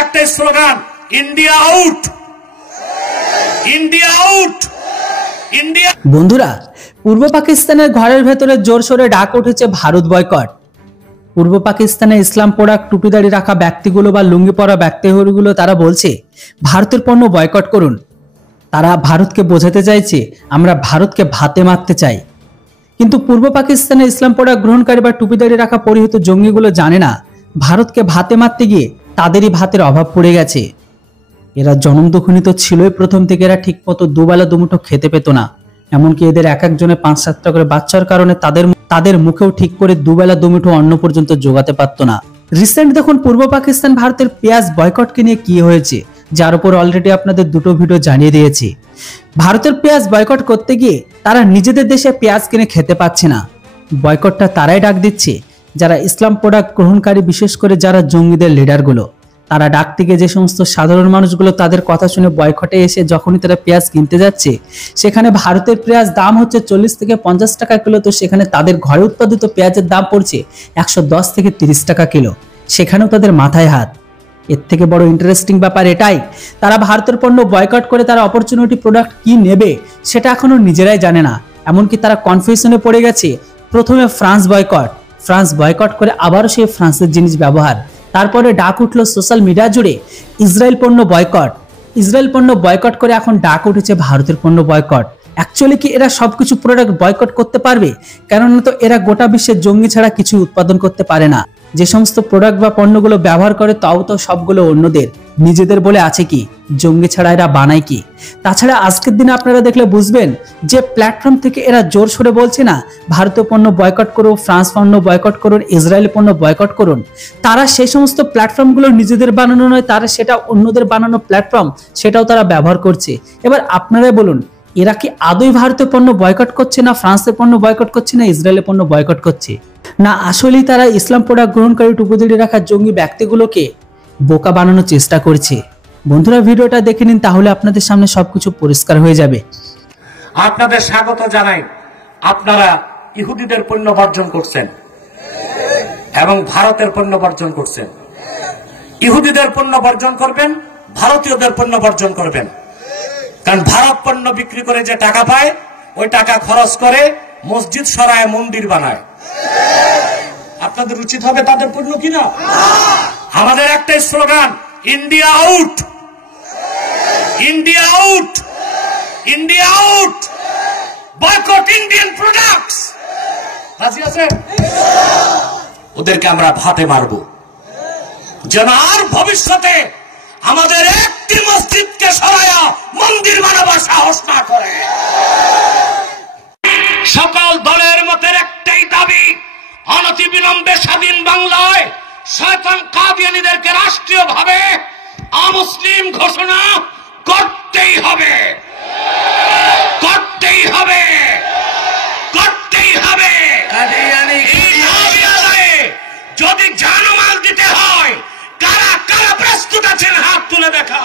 একটাই slogan, India out, India out, India. বন্ধুরা, পূর্ব পাকিস্তানের ঘরের ভেতরে জোরসোরে ডাক উঠেছে ভারত বয়কট। পূর্ব পাকিস্তানে ইসলাম পোড়া টুপিদাড়ি রাখা ব্যক্তিগুলো বা লুঙ্গি পরা ব্যক্তিগুলো তারা বলছে ভারতের পণ্য বয়কট করুন। তারা ভারতকে বোঝাতে চাইছে আমরা ভারতকে ভাতে মারতে চাই। কিন্তু পূর্ব পাকিস্তানে ইসলাম পোড়া গ্রহণকারী বা টুপিদাড়ি রাখা পরিহিত জঙ্গিগুলো জানে না ভারতকে ভাতে মারতে গিয়ে তাদেরই ভাতের অভাব পড়ে গেছে। এরা জনম দুঃখিনী তো ছিলই, প্রথম থেকে এরা ঠিক মতো দুবেলা দুমুঠো খেতে পেত না। এমনকি এদের এক একজনে 5-7টা করে বাচ্চার কারণে তাদের মুখেও ঠিক করে দুবেলা দুমুঠো অন্ন পর্যন্ত জোগাতে পারত না। রিসেন্ট দেখুন পূর্ব পাকিস্তান ভারতের পেঁয়াজ বয়কটকে নিয়ে কি হয়েছে, যার উপর অলরেডি আপনাদের দুটো ভিডিও জানিয়ে দিয়েছি। ভারতের পেঁয়াজ বয়কট করতে গিয়ে তারা নিজেদের দেশে পেঁয়াজ কিনে খেতে পাচ্ছে না। বয়কটটা তারাই ডাক দিচ্ছে যারা ইসলাম প্রোডাক্ট গ্রহণকারী, বিশেষ করে যারা জঙ্গিদের লিডারগুলো। তারা ডাকতে গিয়ে যে সমস্ত সাধারণ মানুষগুলো তাদের কথা শুনে বয়কটে এসে যখনই তারা পেঁয়াজ কিনতে যাচ্ছে, সেখানে ভারতের পেঁয়াজ দাম হচ্ছে 40 থেকে 50 টাকা কিলো, তো সেখানে তাদের ঘরে উৎপাদিত পেঁয়াজের দাম পড়ছে 110 থেকে 30 টাকা কিলো। সেখানেও তাদের মাথায় হাত। এর থেকে বড় ইন্টারেস্টিং ব্যাপার এটাই, তারা ভারতের পণ্য বয়কট করে তারা অপরচুনিটি প্রোডাক্ট কি নেবে সেটা এখনো নিজেরাই জানে না। এমনকি তারা কনফিউশনে পড়ে গেছে। প্রথমে ফ্রান্স বয়কট করে আবারও সেই ফ্রান্সের জিনিস ব্যবহার। তারপরে ডাক উঠলো সোশ্যাল মিডিয়া জুড়ে ইসরায়েল পণ্য বয়কট করে এখন ডাক উঠেছে ভারতের পণ্য বয়কট। অ্যাকচুয়ালি কি এরা সবকিছু প্রোডাক্ট বয়কট করতে পারবে? কেননা তো এরা গোটা বিশ্বের জঙ্গি ছাড়া কিছু উৎপাদন করতে পারে না। যে সমস্ত প্রোডাক্ট বা পণ্যগুলো ব্যবহার করে তাও তো সবগুলো অন্যদের, নিজেদের বলে আছে কি? জঙ্গি ছাড়া এরা বানায় কি? তাছাড়া আজকের দিনে আপনারা দেখলে বুঝবেন যে প্ল্যাটফর্ম থেকে এরা জোর সরে বলছে না ভারতীয় পণ্য বয়কট করুন, ফ্রান্স পণ্য বয়কট করুন, ইসরায়েল পণ্য বয়কট করুন। তারা সেই সমস্ত প্ল্যাটফর্মগুলো নিজেদের বানানো নয়, তারা সেটা অন্যদের বানানো প্ল্যাটফর্ম, সেটাও তারা ব্যবহার করছে। এবার আপনারাই বলুন, এরা কি আদৌ ভারতীয় পণ্য বয়কট করছে, না ফ্রান্সের পণ্য বয়কট করছে, না ইসরায়েলের পণ্য বয়কট করছে? না আসলেই তারা ইসলাম প্রোডাক্ট গ্রহণকারী টুপিদাড়ি রাখা জঙ্গি ব্যক্তিগুলোকে বোকা বানানোর চেষ্টা করছে? বন্ধুরা, ভিডিওটা দেখে নিন, তাহলে আপনাদের সামনে সবকিছু পরিষ্কার হয়ে যাবে। আপনাদের স্বাগত জানাই। আপনারা ইহুদিদের পণ্য বর্জন করছেন এবং ভারতের পণ্য বর্জন করছেন। ইহুদিদের পণ্য বর্জন করবেন, ভারতীয়দের পণ্য বর্জন করবেন। কারণ ভারত পণ্য বিক্রি করে যে টাকা পায়, ওই টাকা খরচ করে মসজিদ সরায়, মন্দির বানায়। আপনাদের উচিত হবে তাদের পণ্য কিনা। আমাদের একটাই slogan, India out, India out, India out, boycott Indian products. রাজি আছেন? ওদেরকে আমরা ভাতে মারবো যেন আর ভবিষ্যতে আমাদের একটি মসজিদকে সরায়া মন্দির বানাবার সাহস না করে। সকল দলের মতের একটাই দাবি, অনতিবিলম্বে স্বাধীন বাংলায় শয়তান কাদিয়ানীদেরকে রাষ্ট্রীয়ভাবে অমুসলিম ঘোষণা করতেই হবে, করতেই হবে, করতেই হবে। যদি জানমাল দিতে হয়, কারা কারা প্রস্তুত আছেন হাত তুলে দেখা।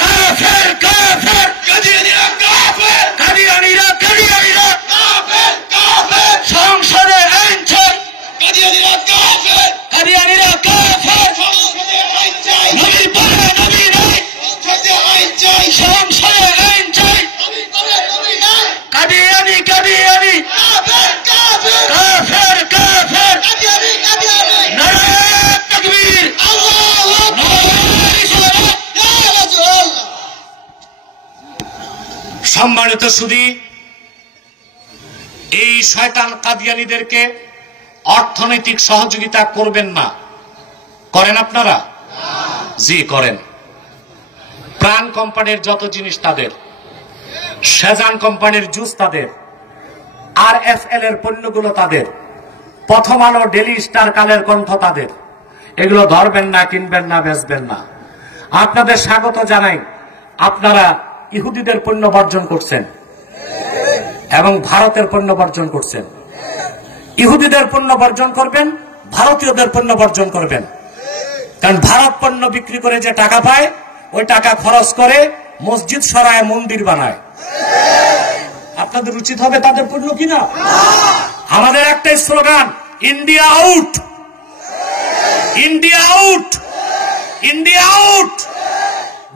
কাফের কাফের কাদিয়ানীরা, কাফের কাদিয়ানীরা, কাদিয়ানীরা কাফের কাফের। সংসদে আইন চাই, কাদিয়ানীরা কাফের, কাদিয়ানীরা কাফের। সংসদে আইন চাই, নবী পরে নবী নাই। সংসদে আইন চাই, সংসদে আইন চাই, নবী পরে নবী নাই। কাদিয়ানী কাদিয়ানী কাফের কাফের, কাফের কাফের, কাদিয়ানী কাদিয়ানী। নারে তাকবীর, আল্লাহু আকবার। সম্মানিত সুধী, এই শয়তান কাদিয়ানীদেরকে অর্থনৈতিক সহযোগিতা করবেন না। করেন আপনারা? জি করেন। প্রাণ কোম্পানির যত জিনিস তাদের, সেজান কোম্পানির জুস তাদের, RFL এর পণ্যগুলো তাদের, প্রথম আলো, ডেলি স্টার, কালের কণ্ঠ তাদের। এগুলো ধরবেন না, কিনবেন না, বেচবেন না। আপনাদের স্বাগত জানাই। আপনারা ইহুদিদের পণ্য বর্জন করছেন এবং ভারতের পণ্য বর্জন করছেন। ইহুদিদের পণ্য বর্জন করবেন, ভারতীয়দের পণ্য বর্জন করবেন। কারণ ভারত পণ্য বিক্রি করে যে টাকা পায়, ওই টাকা খরচ করে মসজিদ সরায়, মন্দির বানায়। আপনাদের উচিত হবে তাদের পণ্য কিনা। আমাদের একটাই slogan, India out, India out, India out,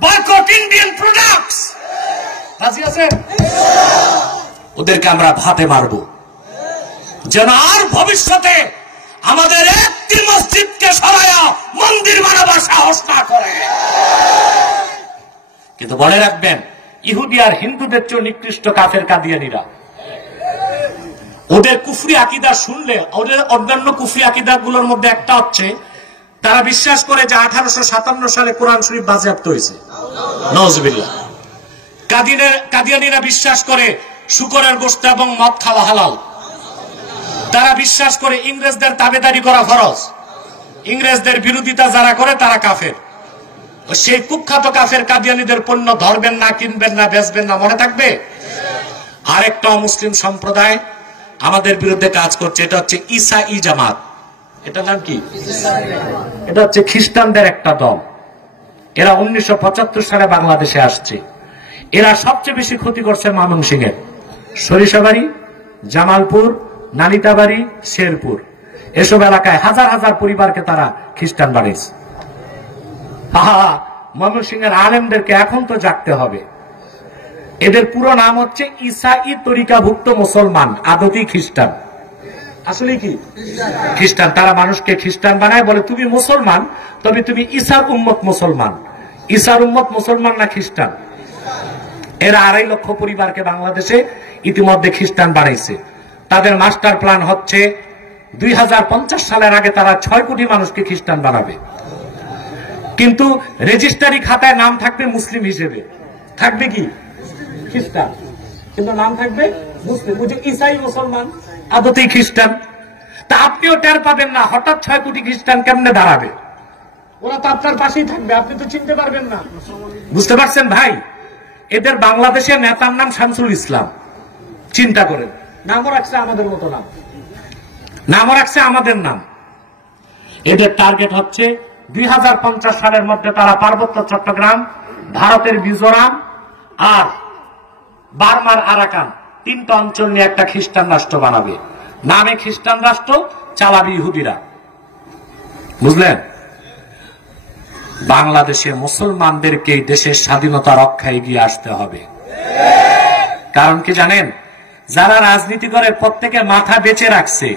boycott Indian products. রাজি আছেন? ওদেরকে আমরা ভাতে মারবো, যেন আর ভবিষ্যতে আমাদের একটি মসজিদকে সরাইয়া মন্দির বানাবার সাহস না করে। কিন্তু মনে রাখবেন, ইহুদি আর হিন্দুদের চেয়ে নিকৃষ্ট কাফের কাদিয়ানীরা। ওদের কুফরি আকিদা শুনলে, ওদের অন্যান্য কুফরি আকিদা গুলোর মধ্যে একটা হচ্ছে তারা বিশ্বাস করে যে 1857 সালে কোরআন শরীফ বাজেয়াপ্ত হয়েছে। নওয়াজবিল্লাহ। কাদিয়ানীরা বিশ্বাস করে শুকরের গোশত এবং মদ খাওয়া হালাল। তারা বিশ্বাস করে ইংরেজদের তাবেদারি করা ফরজ। ইংরেজদের বিরোধিতা যারা করে তারা কাফের। সেই কুখ্যাত কাফের কাদিয়ানীদের পণ্য ধরবেন না, কিনবেন না, বেচবেন না, মনে থাকবে। আরেকটা মুসলিম সম্প্রদায় আমাদের বিরুদ্ধে কাজ করছে, এটা হচ্ছে ঈসাই জামাত। এটা নাম কি? এটা হচ্ছে খ্রিস্টানদের একটা দল। এরা 1975 সালে বাংলাদেশে আসছে। এরা সবচেয়ে বেশি ক্ষতি করছে ময়মনসিংহের সরিষাবাড়ি, জামালপুর, নালিতাবাড়ি, শেরপুর, এসব এলাকায় হাজার হাজার পরিবারকে তারা খ্রিস্টান বানিয়েছে। ময়মনসিংহের আলেমদেরকে এখন তো জাগতে হবে। এদের পুরো নাম হচ্ছে ঈসাই তরিকাভুক্ত মুসলমান, আদতি খ্রিস্টান। আসলে কি খ্রিস্টান? তারা মানুষকে খ্রিস্টান বানায়, বলে তুমি মুসলমান, তবে তুমি ঈসার উম্মত মুসলমান। ঈসার উম্মত মুসলমান না খ্রিস্টান? এরা 2.5 লক্ষ পরিবারকে বাংলাদেশে ইতিমধ্যে খ্রিস্টান বানাইছে। তাদের মাস্টার প্ল্যান হচ্ছে 2050 সালের আগে তারা 6 কোটি মানুষকে খ্রিস্টান বানাবে। কিন্তু রেজিস্ট্রারি খাতায় নাম থাকবে মুসলিম হিসেবে, থাকবে কি খ্রিস্টান, কিন্তু নাম থাকবে মুসলিম। বুঝে ঈসাই মুসলমান, আদতেই খ্রিস্টান। তা আপনিও টের পাবেন না হঠাৎ 6 কোটি খ্রিস্টান কেমনে দাঁড়াবে। ওরা তো আপনার পাশেই থাকবে, আপনি তো চিনতে পারবেন না। বুঝতে পারছেন ভাই? এদের বাংলাদেশের নেতার নাম শামসুল ইসলাম। চিন্তা করেন, নামও রাখছে আমাদের মতো নাম, নামও রাখছে আমাদের নাম। এদের টার্গেট হচ্ছে 2050 সালের মধ্যে তারা পার্বত্য চট্টগ্রাম, ভারতের মিজোরাম আর বার্মার আরাকান 3টা অঞ্চল নিয়ে একটা খ্রিস্টান রাষ্ট্র বানাবে। নামে খ্রিস্টান রাষ্ট্র, চালাবে ইহুদিরা। বুঝলেন? বাংলাদেশে মুসলমানদেরকে দেশের স্বাধীনতা রক্ষায় এগিয়ে আসতে হবে। কারণ কি জানেন? যারা রাজনীতি করে প্রত্যেকে মাথা বেঁচে রাখছে।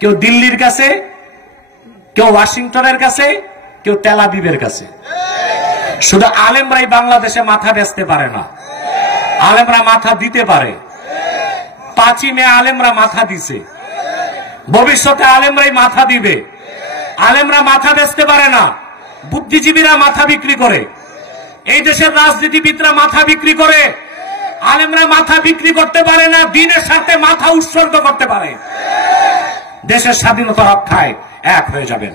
কেউ দিল্লির কাছে, কেউ ওয়াশিংটনের কাছে, কেউ তেল আবিবের কাছে। শুধু আলেমরাই বাংলাদেশে মাথা বেচতে পারে না, আলেমরা মাথা দিতে পারে। 5ই মে আলেমরা মাথা দিছে, ভবিষ্যতে আলেমরাই মাথা দিবে। আলেমরা মাথা বেচতে পারে না, বুদ্ধিজীবীরা মাথা বিক্রি করে, এই দেশের রাজনীতিবিদরা মাথা বিক্রি করে। আলেমরা মাথা বিক্রি করতে পারে না, দ্বীনের সাথে মাথা উৎসর্গ করতে পারে। দেশের স্বাধীনতা রক্ষায় এক হয়ে যাবেন।